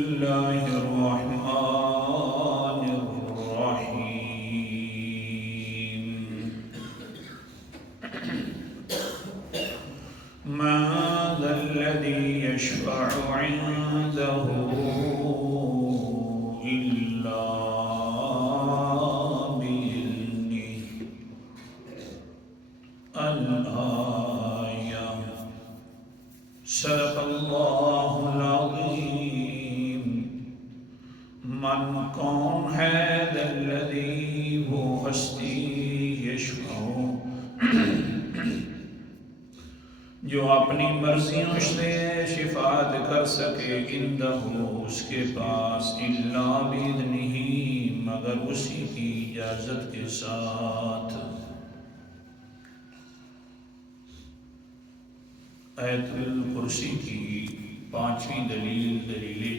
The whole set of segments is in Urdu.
الله الرحمن الرحيم من ذا الذي يشفع عنده إلا بإذنه الآية صدق اللہ العظیم من کون ہے ذا الذی وہ ہستی یشفع جو اپنی مرضیوں سے شفاعت کر سکے عندہ اس کے پاس الا باذنہ مگر اسی کی اجازت کے ساتھ۔ آیت الکرسی کی پانچویں دلیل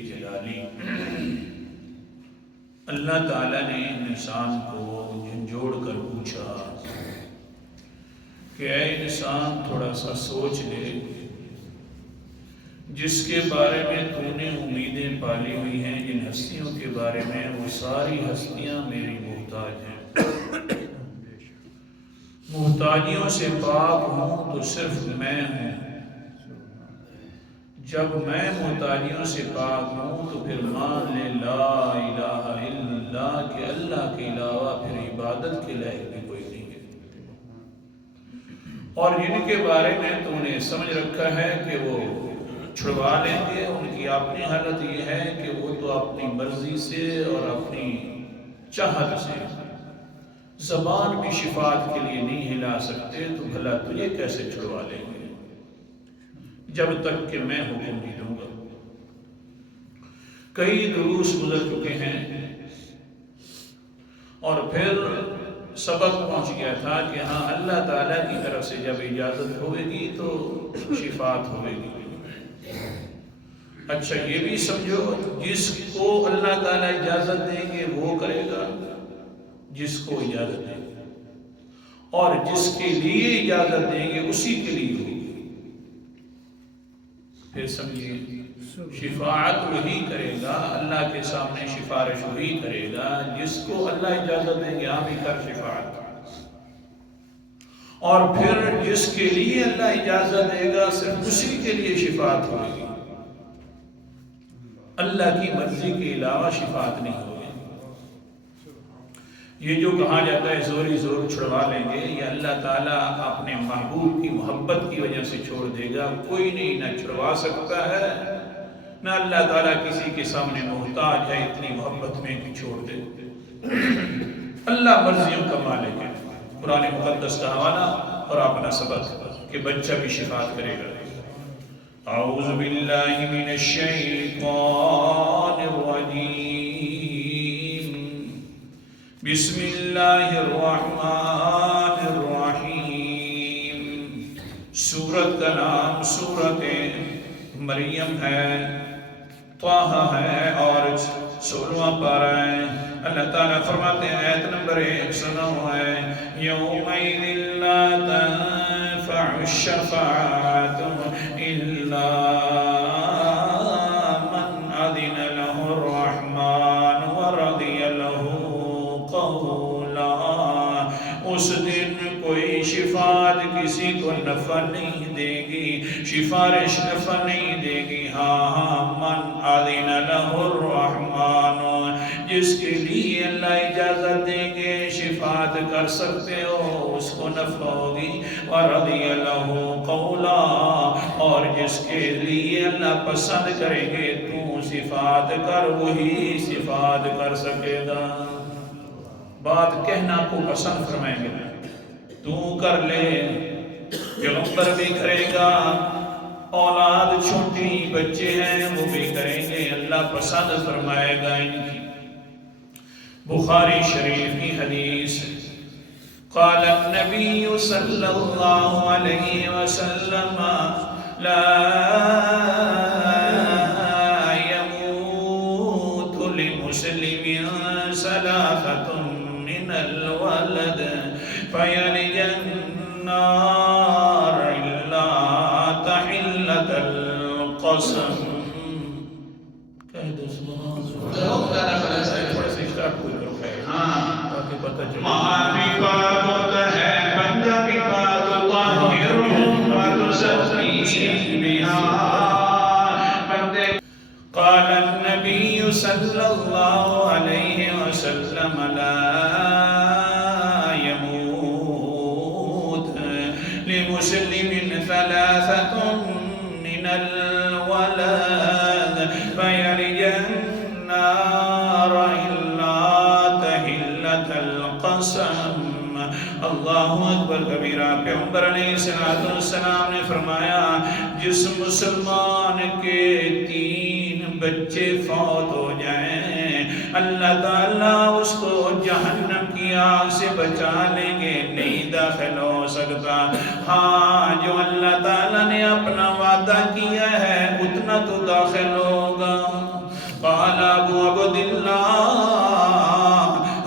جلالی۔ اللہ تعالیٰ نے انسان کو جھنجھوڑ کر پوچھا کہ اے انسان تھوڑا سا سوچ لے، جس کے بارے میں تو نے امیدیں پالی ہوئی ہیں، جن ہستیوں کے بارے میں، وہ ساری ہستیاں میری محتاج ہیں۔ محتاجیوں سے پاک ہوں تو صرف میں ہوں۔ جب میں محتاجیوں سے پاک ہوں تو پھر مان لے لا الہ الا اللہ کہ اللہ کے علاوہ پھر عبادت کے لائق بھی کوئی نہیں ہے۔ اور جن کے بارے میں تو نے سمجھ رکھا ہے کہ وہ چھڑوا لیں گے، ان کی اپنی حالت یہ ہے کہ وہ تو اپنی مرضی سے اور اپنی چاہت سے زبان بھی شفاعت کے لیے نہیں ہلا سکتے، تو بھلا تجھے کیسے چھڑوا لیں گے جب تک کہ میں حکم نہیں دوں گا۔ کئی دروس گزر چکے ہیں اور پھر سبق پہنچ گیا تھا کہ ہاں اللہ تعالیٰ کی طرف سے جب اجازت ہوئے گی تو شفاعت ہوئے گی۔ اچھا یہ بھی سمجھو، جس کو اللہ تعالیٰ اجازت دیں گے وہ کرے گا، جس کو اجازت دیں گے، اور جس کے لیے اجازت دیں گے اسی کے لیے ہوگی۔ پھر سمجھیے، شفاعت وہی کرے گا، اللہ کے سامنے سفارش وہی کرے گا جس کو اللہ اجازت دیں گے ہاں بھی کر شفاعت، اور پھر جس کے لیے اللہ اجازت دے گا صرف اسی کے لیے شفاعت ہوگی، اللہ کی مرضی کے علاوہ شفاعت نہیں ہوگی۔ یہ جو کہا جاتا ہے زوری زور چھڑوا لیں گے، یہ اللہ تعالیٰ اپنے محبوب کی محبت کی وجہ سے چھوڑ دے گا۔ کوئی نہیں نہ چھڑوا سکتا ہے، نہ اللہ تعالیٰ کسی کے سامنے محتاج ہے اتنی محبت میں کہ چھوڑ دے۔ اللہ مرضیوں کا مالک ہے۔ قرآن مقدس کا حوالہ اور اپنا سبق کہ بچہ بھی شفاعت کرے گا۔ اعوذ باللہ من الشیطان الرجیم، بسم اللہ الرحمن الرحیم۔ سورت کا نام سورت مریم ہے، طٰہٰ ہے اور 16واں پارہ ہے۔ اللہ تعالیٰ فرماتے ہیں آیت نمبر 109 ہے، یومئذ لا تنفع الشفاعۃ الا من اذن له الرحمن ورضی له قولا۔ اس دن کوئی شفاعت کسی کو نفع نہیں دے گی، سفارش نفع نہیں دے گی، ہاں من اذن له الرحمن، جس کے لیے اللہ اجازت دیں گے شفاعت کر سکتے ہو اس کو نفع ہوگی، ورضی له قولا، اور جس کے لیے اللہ پسند کریں گے تو شفاعت کر وہی شفاعت کر سکے گا۔ بات کہنا کو پسند فرمائیں گے، تو کر لے، پیغمبر بھی کرے گا، اولاد چھوٹی بچے ہیں وہ بھی کریں گے، اللہ پسند فرمائے گا ان کی۔ بخاری شریف کی حدیث، قال النبی صلی اللہ علیہ وسلم لا يموت لمسلم ثلاثة من الولد فيلج النار إلا تحلة القسم۔ کہہ دو سبحان تھوڑا سے اسٹارٹ کوئی کرو خیر تاکہ پتہ چلے ماں بھی پاک ہوتا ہے بندہ بھی پاک طاہر وتصفی بہا بندے قال النبي صلى الله عليه وسلم لا يموت لمسلم ثلاثة من الولد فيلج النار إلا تحلة القسم اللہ اکبر کبیرہ پیغمبر علیہ السلام نے فرمایا جس مسلمان کے 3 بچے فوت ہو جائیں اللہ تعالیٰ اس کو جہنم کی آگ سے بچا لیں گے نہیں داخل ہو سکتا ہاں جو اللہ تعالیٰ نے اپنا وعدہ کیا ہے اتنا تو داخل ہوگا قال ابو عبداللہ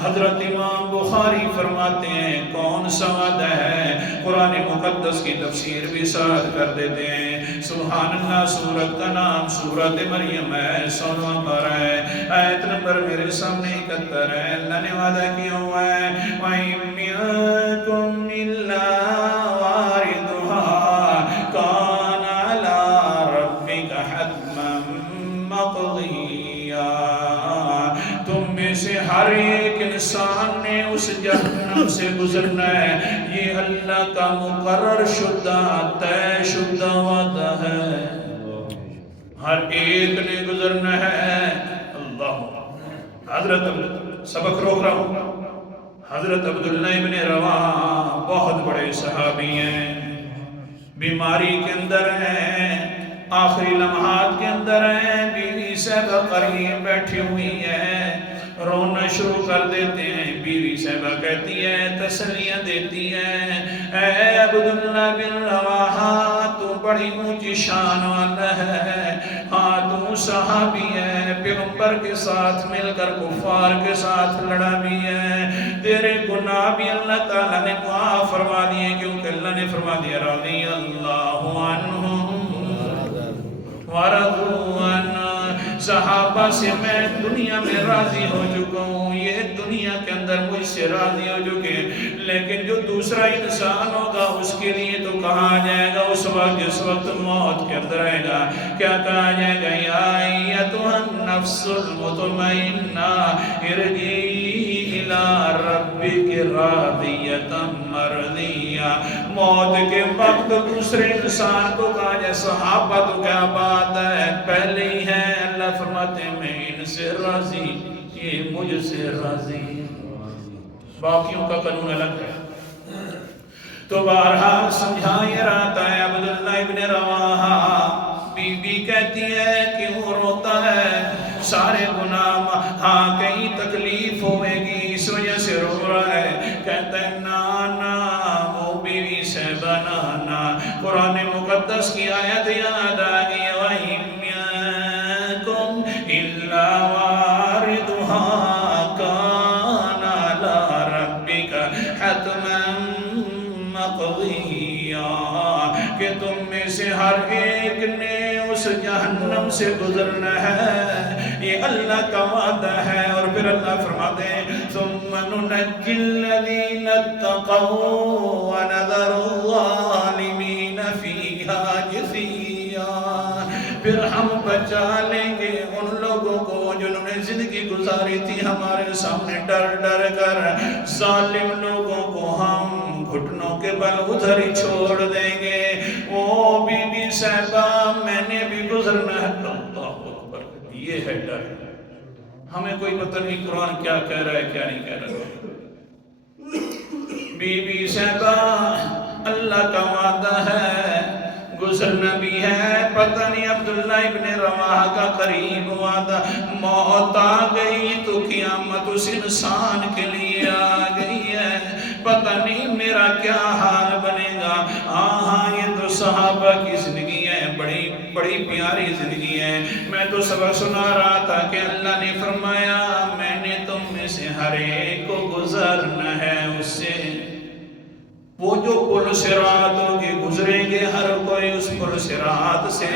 حضرت امام بخاری فرماتے ہیں کون سا وعدہ ہے قرآن مقدس کی تفسیر بھی ساتھ کر دیتے ہیں سبحان اللہ سورت کا نام سورت مریم ہے 16واں پارہ ہے آیت نمبر میرے سامنے 71 ہے اللہ نے وعدہ کیا ہوا ہے وَإِن مِّنكُمْ إِلَّا وَارِدُهَا كَانَ عَلَىٰ رَبِّكَ حَتْمًا مَّقْضِيًّا تم میں سے ہر ایک انسان نے اس جہنم سے گزرنا ہے یہ اللہ کا مقرر شدہ طے شدہ وعدہ ہے ہر ایک نے گزرنا ہے اللہ حضرت سبق روک رہا ہوں حضرت عبداللہ ابن رواحہ بہت بڑے صحابی ہیں بیماری کے اندر ہیں آخری لمحات کے اندر ہیں بیوی صاحبہ قریب بیٹھی ہوئی ہے رونا شروع کر دیتے ہیں بیوی صاحبہ کہتی ہے تسلیاں دیتی ہے اے عبداللہ بن رواحہ تو بڑی اونچی شان والا ہے ہاں تو صحابی ہے پیغمبر کے ساتھ مل کر کفار کے ساتھ لڑا بھی ہے تیرے گناہ بھی اللہ تعالیٰ نے معاف فرما دیے کیونکہ اللہ نے فرما دیا رضی اللہ عنہم ورضوا عنہ صحابہ سے میں دنیا میں راضی ہو چکا ہوں یہ دنیا کے اندر مجھ سے راضی ہو چکے لیکن جو دوسرا انسان ہوگا اس کے لیے تو کہا جائے گا اس وقت جس وقت موت کے اندر آئے گا کیا کہا جائے گا یا ایتھا النفس المطمئنہ ارجعی الی ربک راضیۃ مرضیہ موت کے وقت دوسرے انسان کو کہا جائے صحابہ تو کیا بات ہے پہلے ہی ہے اللہ فرماتے ہیں میں ان سے راضی یہ مجھ سے راضی باقیوں کا قانون الگ ہے تو بہرحال سمجھا یہ رہا ہے عبداللہ ابن رواحہ بی بی کہتی ہے کیوں روتا ہے سارے گناہ ہاں کہیں تکلیف ہوئے گی اس وجہ سے رو رہا ہے کہتا ہے نانا وہ بیوی صاحبہ نانا قرآن مقدس کی آیت یاد آگئی وَإِن مِّنكُمْ إِلَّا وَارِدُهَا كَانَ عَلَىٰ رَبِّكَ حَتْمًا مَّقْضِيًّا کہ تم میں سے ہر ایک نے اس جہنم سے گزرنا ہے یہ اللہ کا وعدہ ہے اور پھر اللہ فرماتے ہیں ثُمَّ نُنَجِّي الَّذِينَ اتَّقَوْا وَنَذَرُ الظَّالِمِينَ فِيهَا جِثِيًّا پھر ہم بچا لیں گے ان لوگوں کو جنہوں نے زندگی گزاری تھی ہمارے سامنے ڈر ڈر کر ظالم لوگوں کو ہم گھٹنوں کے بل ادھر ہی چھوڑ دیں گے او بی بی صاحبہ میں نے بھی گزرنا ہے اللہ اکبر یہ ہے ڈر ہمیں کوئی پتہ نہیں قرآن کیا کہہ رہا ہے کیا نہیں کہہ رہا بی بی صاحبہ اللہ کا وعدہ ہے گزرنا بھی ہے پتہ نہیں عبداللہ ابن رواحہ کا قریب وعدہ موت آ گئی تو قیامت اس انسان کے لیے آ گئی ہے پتہ نہیں میرا کیا حال بنے گا ہاں یہ تو صحابہ کی زندگی ہے بڑی پیاری زندگی ہے میں تو سبق سنا رہا تھا کہ اللہ نے فرمایا میں نے تم میں سے ہر ایک کو گزرنا ہے اس سے وہ جو پل صراط کے گزریں گے ہر کوئی اس پل صراط سے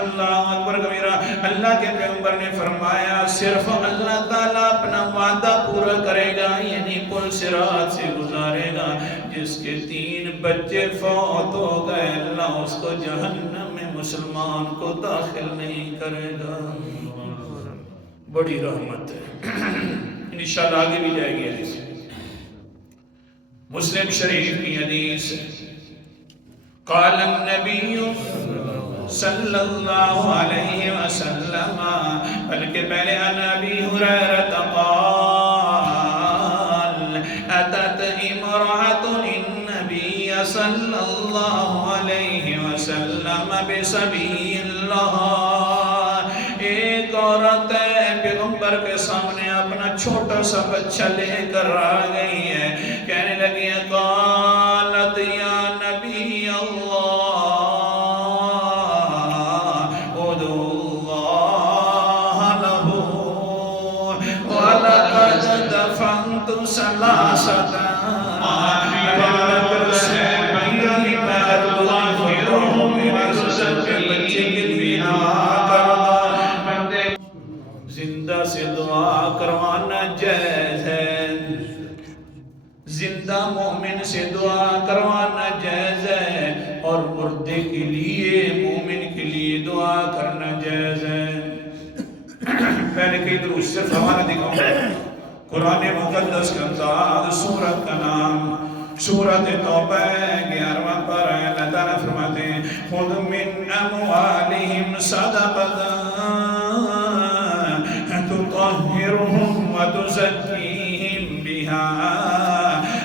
اللہ اکبر کبیرہ۔ اللہ کے پیغمبر نے فرمایا صرف اللہ تعالیٰ اپنا وعدہ پورا کرے گا، یعنی پل صراط سے گزارے گا۔ جس کے 3 بچے فوت ہو گئے اللہ اس کو جہنم میں مسلمان کو داخل نہیں کرے گا۔ بڑی رحمت ہے، انشاءاللہ آگے بھی جائے گی حدیث۔ مسلم شریف کی حدیث قال النبی صلی اللہ علیہ وسلم، بلکہ پہلے عن ابی ہریرہ قال اتت امرأة النبی صلی اللہ علیہ وسلم بصبی اللہ، ایک عورت پیغمبر کے سامنے اپنا چھوٹا سا بچہ لے کر آ گئی ہے، کہنے لگی ہے قالت یا نبی اللہ ادعو اللہ لہ ولقد دفنت ثلاثة زندہ سے دعا کروانا جائز ہے، زندہ مومن سے دعا کروانا جائز ہے، اور مردے کے لیے مومن کے لیے دعا کرنا جائز ہے۔ پہلے کئی دروس صرف حوالہ دکھاؤں گا۔ قرآن مقدس کا امتحاد، سورت کا نام سورت توبہ 11واں پارہ ہے۔ اللہ تعالیٰ فرماتے ہیں خذ من اموالہم صدقۃ تطہرہم وتزکیہم بہا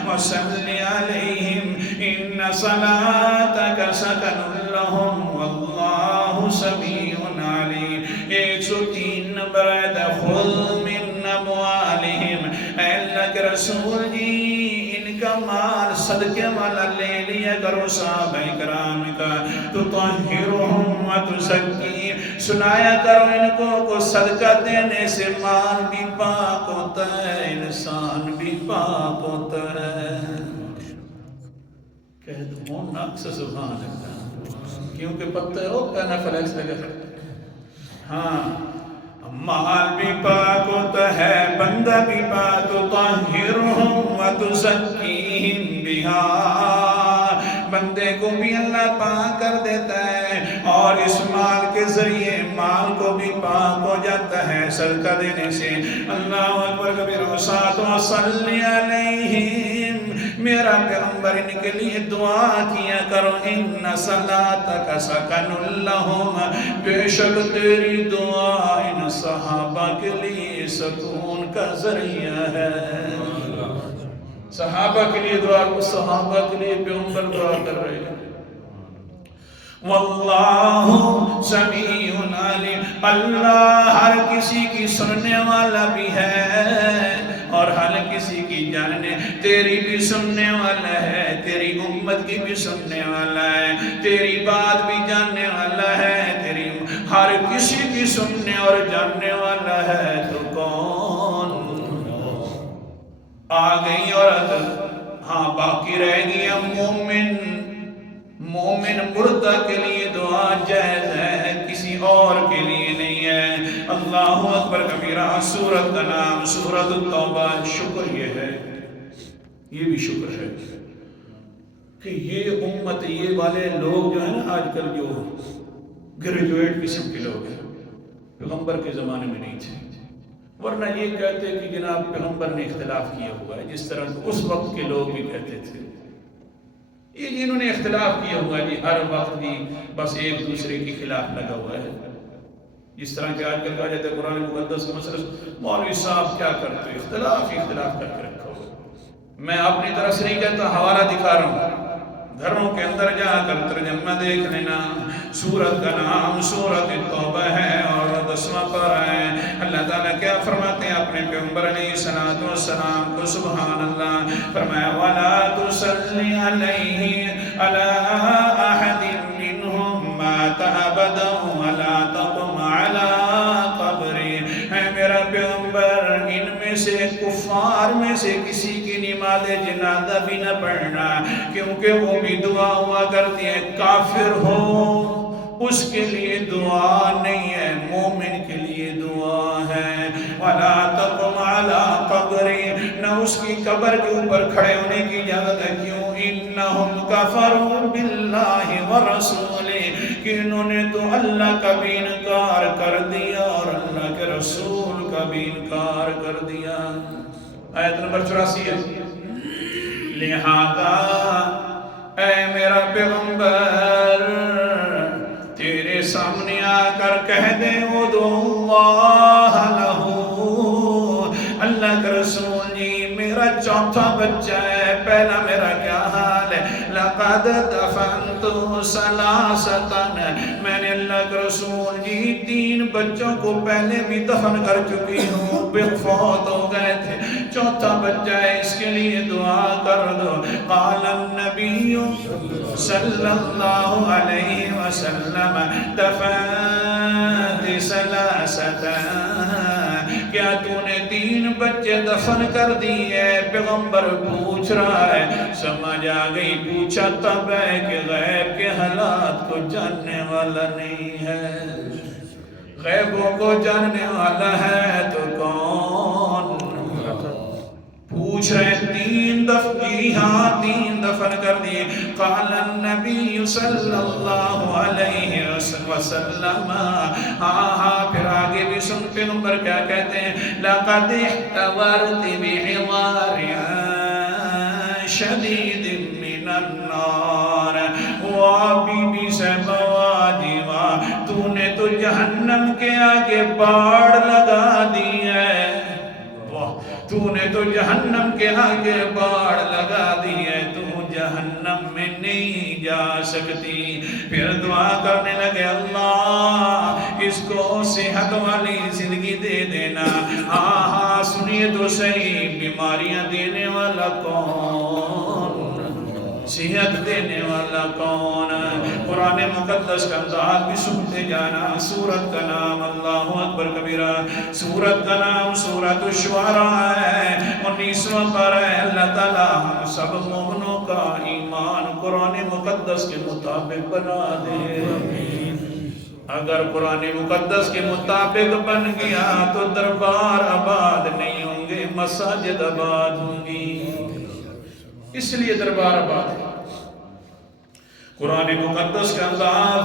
وصل علیہم ان صلاتک سکن لہم واللہ سمیع علیم۔ 103 نمبر آیت ہے خذ من اموالہم، اے اللہ کے رسول جی ان کا مال صدقے والا لے لیا کرو صحابہ کرام کا، تطہرہم وتزکیہم، سنایا کرو ان کو صدقہ دینے سے مال بھی پاک ہوتا ہے، انسان بھی پاک ہوتا ہے۔ کہہ دو نقص سبحان اللہ، کیونکہ پتہ ہو کہنا فلیکس لگا۔ ہاں مال بھی پاک ہوتا ہے، بندہ بھی پاک، تطہرہم وتزکیہم بہا، بندے کو بھی اللہ پاک کر دیتا ہے، اور اس مال کے ذریعے مال کو بھی پاک ہو جاتا ہے صدقہ دینے سے۔ اللہ اکبر کبیرہ، وسعت وصلی علیہم، میرا پیغمبر ان کے لیے دعا کیا کرو، ان صلاتک سکن لہم، بے شک تیری دعا ان صحابہ کے لیے سکون کا ذریعہ ہے۔ صحابہ کے لیے دعا، صحابہ کے لیے پیغمبر دعا کر رہے ہیں۔ واللہ سمیع علیم، اللہ ہر کسی کی سننے والا بھی ہے اور ہر کسی کی جاننے، تیری بھی سننے والا ہے، تیری امت کی بھی سننے والا ہے، تیری بات بھی جاننے والا ہے، تیری ہر کسی کی سننے اور جاننے والا ہے۔ تو کون آ گئی عورت، ہاں باقی رہ گیا مومن۔ مومن مردہ کے لیے دعا جائز ہے، کسی اور کے لیے نہیں ہے۔ اللہ اکبر کبیرہ۔ سورت کا نام سورت التوبہ۔ شکر یہ ہے، یہ بھی شکر ہے کہ یہ امت، یہ والے لوگ جو ہیں نا آج کل جو گریجویٹ قسم کے لوگ ہیں، پیغمبر کے زمانے میں نہیں تھے، ورنہ یہ کہتے کہ جناب پیغمبر نے اختلاف کیا ہوا ہے، جس طرح اس وقت کے لوگ بھی کہتے تھے۔ یہ جنہوں نے اختلاف کیا ہوا ہے، ہر وقت بھی بس ایک دوسرے کے خلاف لگا ہوا ہے، جس طرح کہ آج کل کہا جاتا ہے قرآن مقدس کا مسئلہ، مولوی صاحب کیا کرتے ہیں، اختلاف کر کے رکھا ہوا ہے۔ میں اپنی طرف سے نہیں کہتا، حوالہ دکھا رہا ہوں، گھروں کے اندر جا کر ترجمہ دیکھ لینا۔ سورت کا نام سورت توبہ ہے اور 10واں پارہ ہے۔ اللہ تعالیٰ کیا فرماتے ہیں اپنے پیغمبر علیہ الصلوۃ والسلام کو؟ سبحان اللہ، فرمایا وَلَا تُصَلِّ عَلَيْهِ عَلَىٰ أَحَدٍ مِّنْهُمْ مَاتَ أَبَدًا وَلَا تَقُمْ عَلَىٰ قَبْرِهِ، اے میرا پیغمبر ان میں سے کفار میں سے کسی کی نماز جنازہ بھی نہ پڑھنا، کیونکہ وہ بھی دعا ہوا کرتی ہے، کافر ہو اس کے لیے دعا نہیں ہے، مومن کے لیے دعا ہے۔ وَلَا تَقُمْ عَلَىٰ قَبْرٍ، نہ اس کی قبر کے اوپر کھڑے ہونے کی اجازت ہے۔ کیوں؟ إِنَّهُمْ كَفَرُوا بِاللَّهِ وَرَسُولِهِ، کہ انہوں نے تو اللہ کا بھی انکار کر دیا اور اللہ کے رسول کا بھی انکار کر دیا۔ آیت نمبر 84 ہے۔ لہذا اے میرا پیغمبر، تیرے سامنے آ کر کہہ دے ادعو اللہ لہو، اللہ کا رسول جی میرا چوتھا بچہ ہے، پہلا میرا کیا حال ہے؟ لقد دفنت ثلاثۃ، میں نے اللہ کے رسول جی 3 بچوں کو پہلے بھی دفن کر چکی ہوں، فوت ہو گئے تھے، چوتھا بچہ ہے، اس کے لیے دعا کر دو۔ قال النبی صلی اللہ علیہ وسلم دفنت ثلاثۃ، کیا تو نے 3 بچے دفن کر دیے؟ پیغمبر پوچھ رہا ہے، سمجھ آ گئی، پوچھا تب ہے کہ غیب کے حالات کو جاننے والا نہیں ہے۔ غیبوں کو جاننے والا ہے تو کون؟ پوچھ رہے 3 دفن، جی ہاں 3 دفن کر دیے۔ قال النبی صلی اللہ علیہ وسلم، ہاں پھر آگے بھی سن پیغمبر کیا کہتے ہیں؟ لقد احتضرت بحضار شدید من النار، بی بی صاحبہ واجبہ، تو نے تو جہنم کے آگے باڑ لگا دی ہے، تو نے تو جہنم کے آگے باڑ لگا دی ہے، تو جہنم میں نہیں جا سکتی۔ پھر دعا کرنے لگے، اللہ اس کو صحت والی زندگی دے دینا۔ ہاں سنیے تو صحیح، بیماریاں دینے والا کون؟ صحت دینے والا کون؟ قرآن مقدس کا انداز بھی سنتے جانا۔ سورت کا نام اللہ اکبر کبیرہ، سورت کا نام سورت الشعراء ہے، 19واں پارہ ہے۔ اللہ تعالیٰ ہم سب مومنوں کا ایمان قرآن مقدس کے مطابق بنا دے۔ اگر قرآن مقدس کے مطابق بن گیا تو دربار آباد نہیں ہوں گے، مساجد آباد ہوں گی، اس لیے دربار آباد ہے۔ قرآن مقدس کا انداز،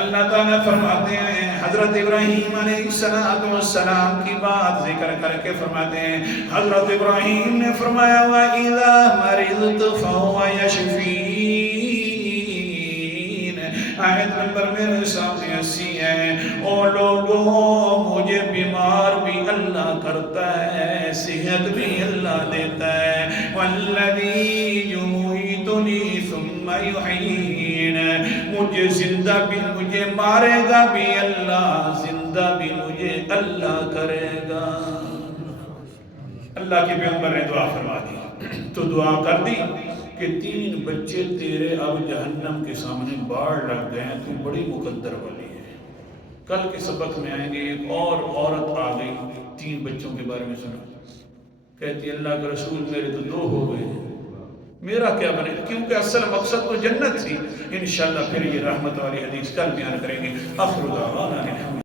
اللہ تعالیٰ فرماتے ہیں، حضرت ابراہیم علیہ السلام کی بات ذکر کر کے فرماتے ہیں، حضرت ابراہیم نے فرمایا وَإِذَا مَرِضْتُ فَهُوَ يَشْفِينِ۔ آیت نمبر میرے سامنے 80 ہے۔ او لوگوں، مجھے بیمار بھی اللہ کرتا ہے، صحت بھی اللہ دیتا ہے۔ وَالَّذِي يُمِيتُنِي ثُمَّ يُحْيِينِ، مجھے زندہ بھی مجھے مارے گا بھی اللہ، زندہ بھی مجھے اللہ کرے گا۔ اللہ کے پیغمبر نے دعا فرما دی تو دعا کر دی کہ 3 بچے تیرے اب جہنم کے سامنے باڑ لگ گئے ہیں، تو بڑی مقدر والی ہے۔ کل کے سبق میں آئیں گے، ایک اور عورت آ گئی، 3 بچوں کے بارے میں سنا، کہتی اللہ کا رسول میرے تو 2 ہو گئے ہیں، میرا کیا بنے؟ کیونکہ اصل مقصد تو جنت تھی۔ انشاءاللہ پھر یہ رحمت والی حدیث کل بیان کریں گے۔ آخر دعوانا